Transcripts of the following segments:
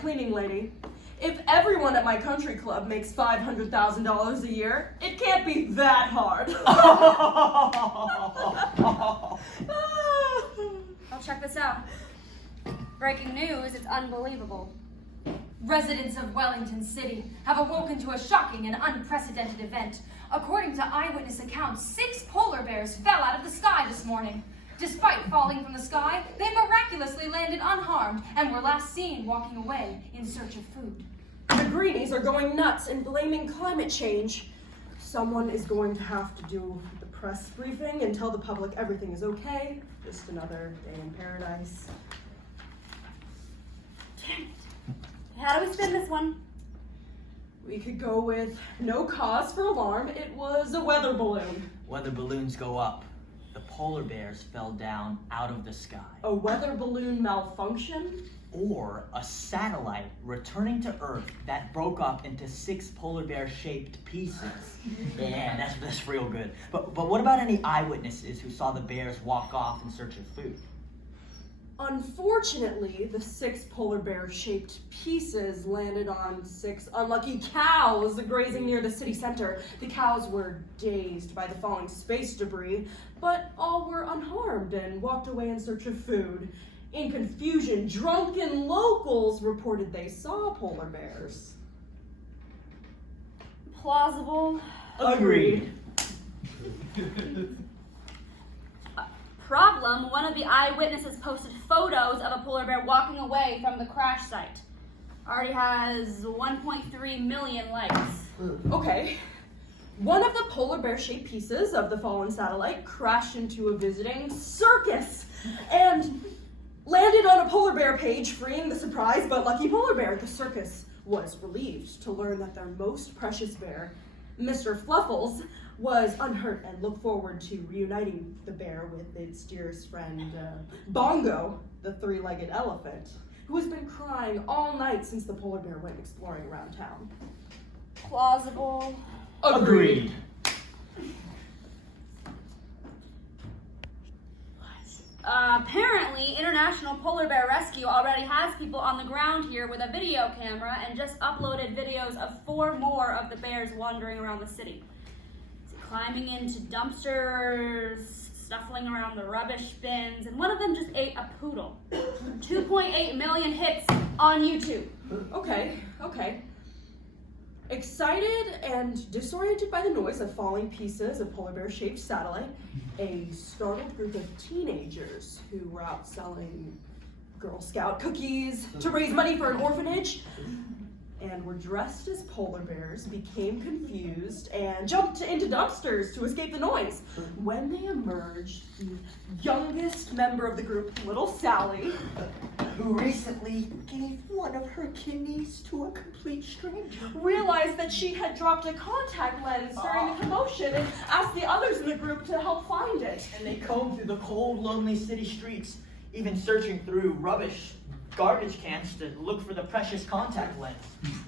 Cleaning lady, if everyone at my country club makes $500,000 a year, it can't be that hard. I'll check this out. Breaking news, it's unbelievable. Residents of Wellington City have awoken to a shocking and unprecedented event. According to eyewitness accounts, 6 polar bears fell out of the sky this morning. Despite falling from the sky, they miraculously landed unharmed and were last seen walking away in search of food. The greenies are going nuts and blaming climate change. Someone is going to have to do the press briefing and tell the public everything is okay. Just another day in paradise. Damn it. How do we spin this one? We could go with no cause for alarm. It was a weather balloon. Weather balloons go up. The polar bears fell down out of the sky. A weather balloon malfunction? Or a satellite returning to Earth that broke up into 6 polar bear-shaped pieces. Yeah, that's real good. But what about any eyewitnesses who saw the bears walk off in search of food? Unfortunately, the 6 polar bear-shaped pieces landed on 6 unlucky cows grazing near the city center. The cows were dazed by the falling space debris, but all were unharmed and walked away in search of food. In confusion, drunken locals reported they saw polar bears. Plausible. Agreed. Problem, one of the eyewitnesses posted photos of a polar bear walking away from the crash site. Already has 1.3 million likes. Okay. One of the polar bear-shaped pieces of the fallen satellite crashed into a visiting circus and landed on a polar bear page, freeing the surprised but lucky polar bear. The circus was relieved to learn that their most precious bear, Mr. Fluffles, was unhurt and looked forward to reuniting the bear with its dearest friend, Bongo, the 3-legged elephant, who has been crying all night since the polar bear went exploring around town. Plausible. Agreed. Apparently, International Polar Bear Rescue already has people on the ground here with a video camera and just uploaded videos of 4 more of the bears wandering around the city. Climbing into dumpsters, snuffling around the rubbish bins, and one of them just ate a poodle. 2.8 million hits on YouTube. Okay. Excited and disoriented by the noise of falling pieces of polar bear-shaped satellite, a startled group of teenagers who were out selling Girl Scout cookies to raise money for an orphanage and were dressed as polar bears became confused and jumped into dumpsters to escape the noise. When they emerged, the youngest member of the group, little Sally, Who recently gave one of her kidneys to a complete stranger. realized that she had dropped a contact lens during the commotion and asked the others in the group to help find it. And they combed through the cold, lonely city streets, even searching through garbage cans to look for the precious contact lens.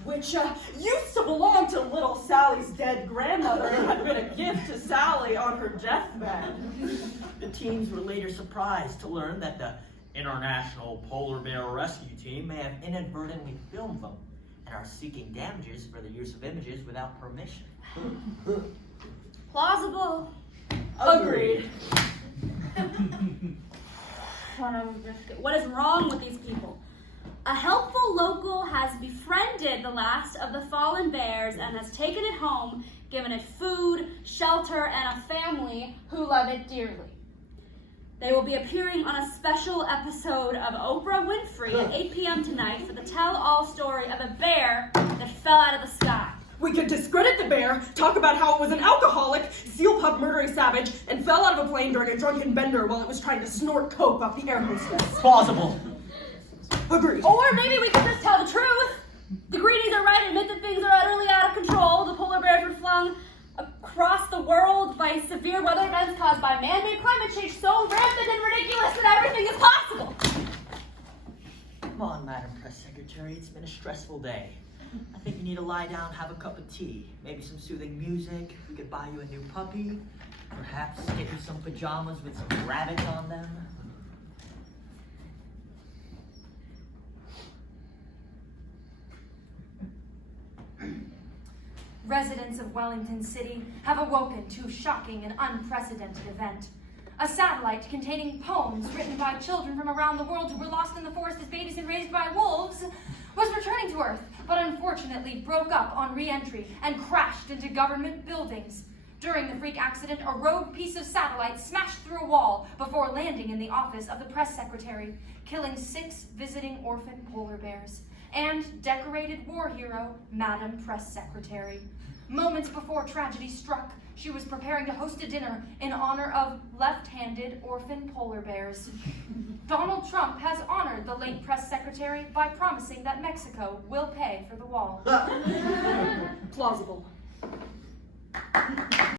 Which used to belong to little Sally's dead grandmother and had been a gift to Sally on her deathbed. The teens were later surprised to learn that the International Polar Bear Rescue Team may have inadvertently filmed them and are seeking damages for the use of images without permission. Plausible. Agreed. What is wrong with these people? A helpful local has befriended the last of the fallen bears and has taken it home, given it food, shelter, and a family who love it dearly. They will be appearing on a special episode of Oprah Winfrey at 8 p.m. tonight for the tell-all story of a bear that fell out of the sky. We could discredit the bear, talk about how it was an alcoholic, seal pup murdering savage, and fell out of a plane during a drunken bender while it was trying to snort coke off the air hostess. Plausible. Agreed. Or maybe we could just tell the truth. The greenies are right, admit that things are utterly out of control. The polar bears were flung across the world by severe weather events caused by man-made climate change so rampant and ridiculous that everything is possible. Come on, Madam Press Secretary, it's been a stressful day. I think you need to lie down, have a cup of tea, maybe some soothing music. We could buy you a new puppy, perhaps get you some pajamas with some rabbits on them. residents of Wellington City have awoken to a shocking and unprecedented event. A satellite containing poems written by children from around the world who were lost in the forest as babies and raised by wolves was returning to Earth, but unfortunately broke up on re-entry and crashed into government buildings. During the freak accident, a rogue piece of satellite smashed through a wall before landing in the office of the press secretary, killing 6 visiting orphan polar bears and decorated war hero, Madam Press Secretary. Moments before tragedy struck, she was preparing to host a dinner in honor of left-handed orphan polar bears. Donald Trump has honored the late press secretary by promising that Mexico will pay for the wall. Plausible.